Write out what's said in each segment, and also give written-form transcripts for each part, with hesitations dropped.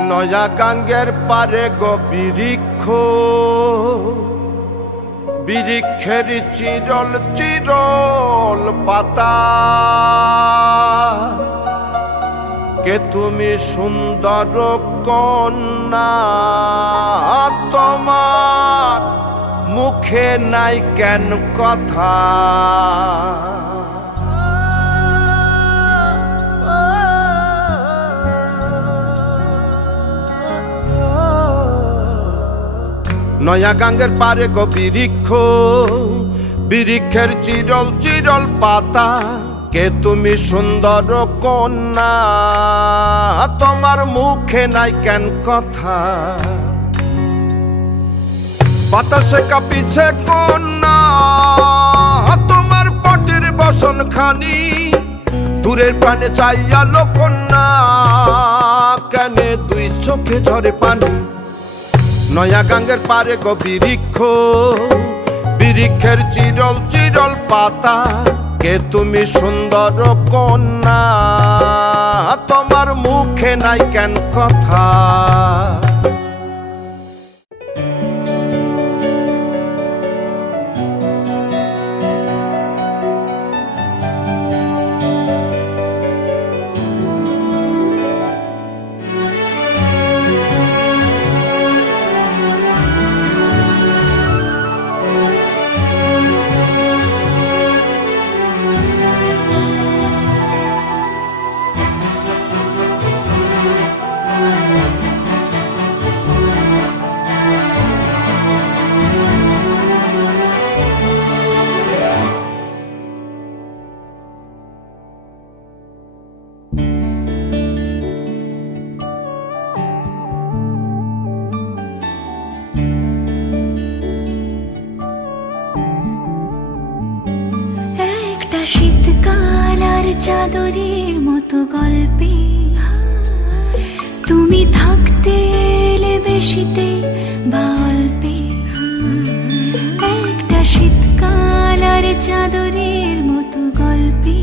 নয়া গাঙ্গের পারে গো বৃক্ষ, বৃক্ষের চিরল চিরল পাতা। কে তুমি সুন্দর কন্যা, তোমার মুখে নাই কেন কথা। নয়া গাঙ্গের পারে গো বৃক্ষ, বৃক্ষের চিরল চিরল পাতা। কে তুমি সুন্দর কন্যা, তোমার মুখে নাই কেন কথা। বাতাসে কাঁপিছে কন্যা, তোমার পটের বসন খানি। দূরের প্রাণে চাইয়ালো কন্যা, কেনে দুই চোখে ঝরে পানি। নয়া গাঙ্গের পারে গো বৃক্ষ, বৃক্ষের চিরল চিরল পাতা। কে তুমি সুন্দর কন্যা, তোমার মুখে নাই কেন কথা। শীতকাল আর চাদরের মতো গল্পে তুমি থাকতে এলে বেশিতে বা অল্পে। একটা শীতকাল আর চাদরের মতো গল্পে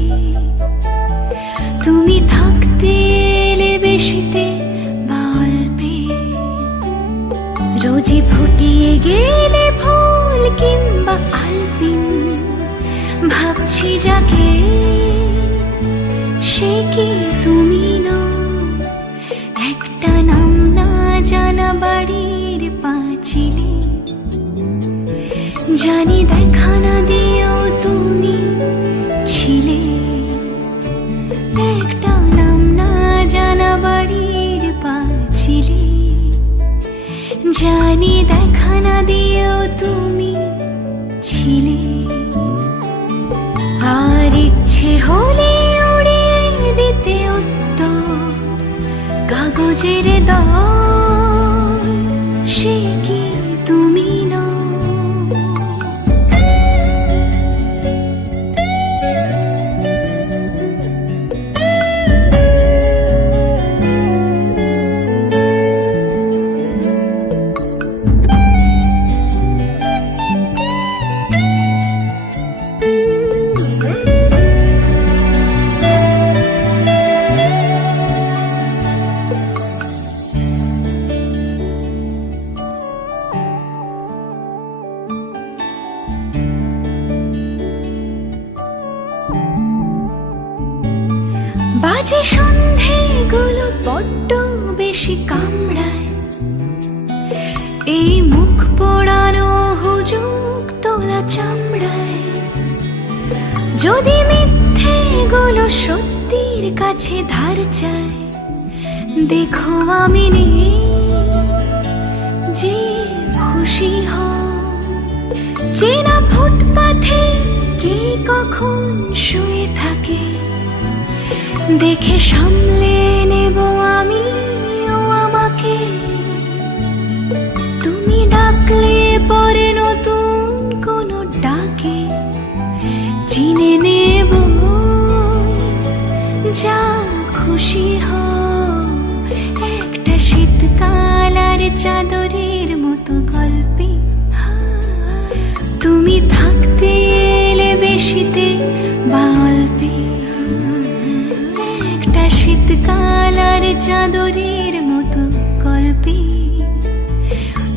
তুমি থাকতে এলে বেশিতে বা অল্পে। রোজই ফুটিয়ে গেলে ফুল কিংবা আলপিন, ভাবছি যাকে সে কি তুমি নও। একটা নাম না জানা বাড়ির পাঁচিলে, জানি দেখা না দিয়েও তুমি ছিলে। একটা নাম না জানা বাড়ির পাঁচিলে, জানি দেখা না দিয়েও তুমি ছিলে। আর ইচ্ছে হলে উড়িয়ে দিতে উত্তর কাগজের দল, সে কি তুমি নও। বাজে সন্ধেগুলো বড্ড বেশি কামড়ায়, এই মুখ পোড়ানো হুজুক তোলা চামড়ায়। যদি মিথ্যেগুলো সত্যির কাছে ধার চায়, দেখো আমি নেই যে খুশি হও। চেনা ফুটপাথে কে কখন শুয়ে থাকে, দেখে সামলে নেব আমি ও আমাকে। তুমি ডাকলে পরে নতুন কোনো ডাকে চিনে নেব, যা খুশি হও। একটা শীতকাল আর চাদরের মতো গল্পে তুমি থাকতে এলে বেশিতে বা অল্পে। একটা শীতকাল আর চাদরের মতো অল্পে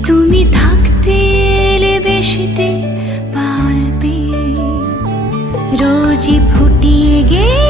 তুমি থাকতে এলে বেশিতে বা অল্পে রোজই ফুটিয়ে গে